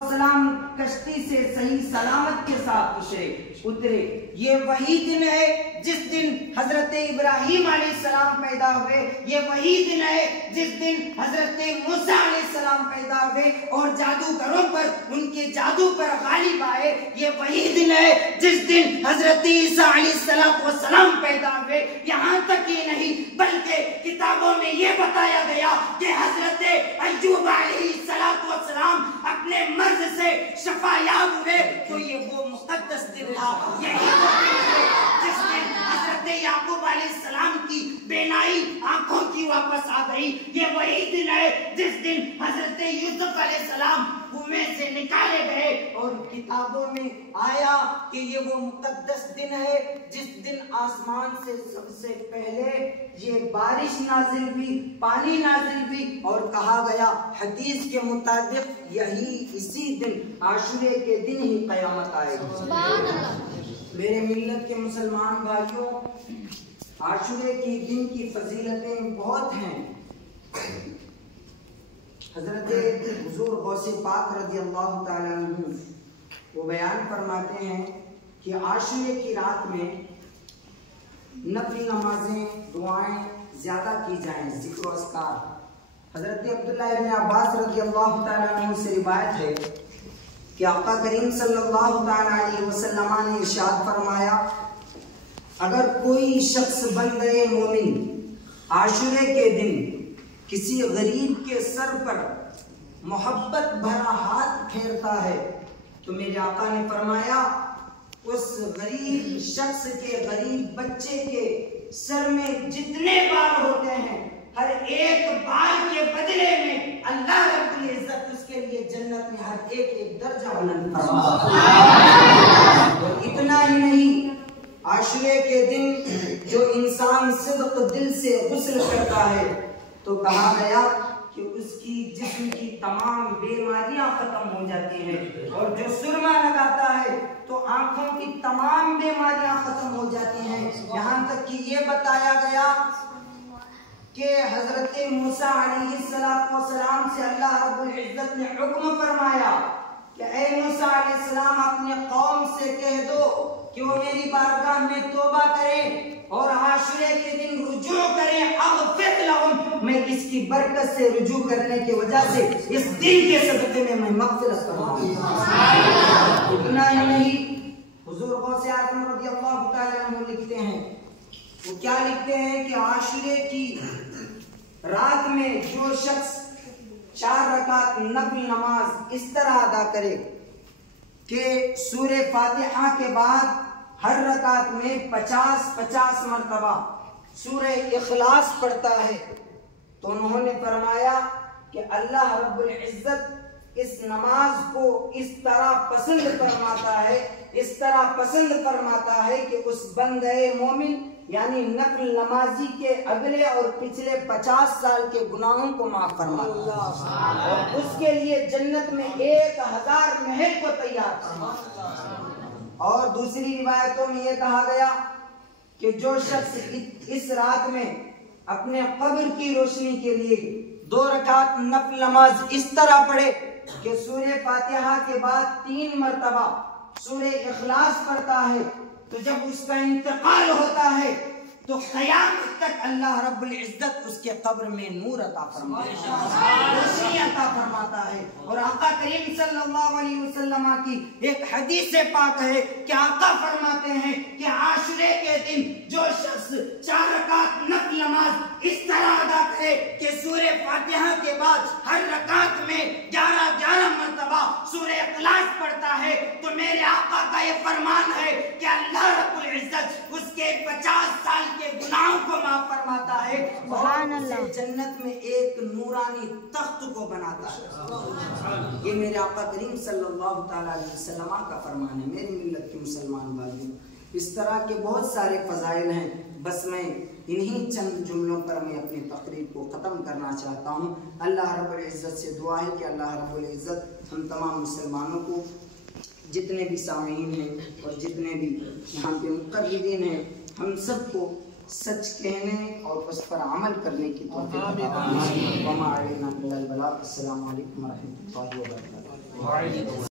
السلام کشتی سے صحیح سلامت کے ساتھ اترے. یہ وہی دن ہے جس دن حضرت ابراہیم علیہ السلام پیدا ہوئے. یہ وہی دن ہے جس دن حضرت موسیٰ علیہ السلام پیدا ہوئے اور جادوگروں پر ان کے جادو پر غالب آئے. یہ وہی دن ہے جس دن حضرت عیسیٰ علیہ السلام پیدا ہوئے. یہاں تک ہی نہیں بلکہ کتابوں میں یہ بتایا گیا کہ حضرت ایوب علیہ السلام اپنے مرض سے شفا یاب ہوئے. تو یہ وہ مقدس دن تھا. یہی وہ دن ہے جس دن حضرت یعقوب علیہ السلام کی بینائی آنکھوں کی واپس آ گئی. یہ وہی دن ہے جس دن حضرت یوسف علیہ السلام کنویں سے نکالے گئے. اور کتابوں میں آیا کہ یہ وہ مقدس دن ہے جس دن آسمان سے سب سے پہلے یہ بارش نازل ہوئی, پانی نازل ہوئی. اور کہا گیا حدیث کے مطابق اسی دن عاشورے کے دن ہی قیامت آئے گی. میرے ملت کے مسلمان بھائیوں, عاشورے کے دن کی فضیلتیں بہت ہیں. حضرت حضور غوث پاک رضی اللہ تعالیٰ عنہ وہ بیان فرماتے ہیں کہ عاشورے کی رات میں نفل نمازیں, دعائیں زیادہ کی جائیں, ذکر و اذکار. حضرت عبداللہ ابن عباس رضی اللہ تعالیٰ عنہ سے روایت ہے کہ آقا کریم صلی اللہ تعالیٰ علیہ وسلم نے ارشاد فرمایا, اگر کوئی شخص بندے مومن عاشورے کے دن کسی غریب کے سر پر محبت بھرا ہاتھ پھیرتا ہے تو میرے آقا نے فرمایا اس غریب شخص کے, غریب بچے کے سر میں جتنے بال ہوتے ہیں ہر ایک بال کے بدلے میں اللہ رب العزت اس کے لیے جنت میں ہر ایک درجہ بلند فرماتا ہے. اور اتنا ہی نہیں, عاشورے کے دن جو انسان صدق دل سے غسل کرتا ہے تو کہا گیا کہ اس کی جسم کی تمام بیماریاں ختم ہو جاتی ہیں. اور جو سرما لگاتا ہے تو آنکھوں کی تمام بیماریاں ختم ہو جاتی ہیں. یہاں تک کہ یہ بتایا گیا کہ حضرت موسیٰ علیہ السلام سے اللہ رب العزت نے حکم فرمایا کہ اے موسیٰ علیہ السلام اپنے قوم سے کہہ دو کہ وہ میری بارگاہ میں توبہ کریں اور عاشورے کے دن رجوع کریں. اغفر لهم, میں اس کی برکت سے رجوع کرنے کی وجہ سے اس دن کے صدقے میں مغفرت فرماؤں. اتنا ہی نہیں, حضور غوث اعظم رضی اللہ تعالیٰ عنہ لکھتے ہیں, وہ کیا لکھتے ہیں کہ عاشورے کی رات میں جو شخص 4 رکعت نفل نماز اس طرح ادا کرے کہ سورہ فاتحہ کے بعد ہر رکعت میں 50 مرتبہ سورہ اخلاص پڑھتا ہے, تو انہوں نے فرمایا کہ اللہ رب العزت اس نماز کو اس طرح پسند فرماتا ہے کہ اس بندے مومن یعنی نفل نمازی کے اگلے اور پچھلے 50 سال کے گناہوں کو معاف فرماتا ہے اور اس کے لیے جنت میں 1000 محل کو تیار فرماتا ہے. اور دوسری روایتوں میں یہ کہا گیا کہ جو شخص اس رات میں اپنے قبر کی روشنی کے لیے 2 رکعت نفل نماز اس طرح پڑھے کہ سورہ فاتحہ کے بعد 3 مرتبہ سورہ اخلاص پڑھتا ہے, تو جب اس کا انتقال ہوتا ہے تو قیامت تک اللہ رب العزت اس کے قبر میں نور عطا فرماتا ہے, روشنی عطا فرماتا ہے. اور آقا کریم صلی اللہ علیہ وسلم کی ایک حدیث پاک ہے کہ آقا فرماتے ہیں کہ عاشورے کے دن جو شخص 4 رکعت نفل نماز اس طرح ادا کرے کہ سورہ فاتحہ کے بعد ہر رکعت میں 11 مرتبہ سورہ اخلاص پڑھتا ہے, تو میرے آقا کا یہ فرمان ہے کہ اللہ رب العزت اس کے 50 سال کے گناہوں کو معاف فرماتا ہے اور اسے جنت میں ایک نورانی تخت کو بناتا ہے. یہ میرے آقا کریم صلی اللہ تعالیٰ علیہ وسلم کا فرمان ہے. میری ملت کے مسلمان بھائیوں, اس طرح کے بہت سارے فضائل ہیں, بس میں انہی چند جملوں پر میں اپنی تقریر کو ختم کرنا چاہتا ہوں. اللہ رب العزت سے دعا ہے کہ اللہ رب العزت ہم تمام مسلمانوں کو, جتنے بھی سامعین ہیں اور جتنے بھی یہاں پہ مقررین ہیں, ہم سب کو سچ کہنے اور اس پر عمل کرنے کی توفیق عطا فرمائے. وما علینا الا البلاغ. السلام علیکم ورحمۃ اللہ وبرکاتہ. وعلیکم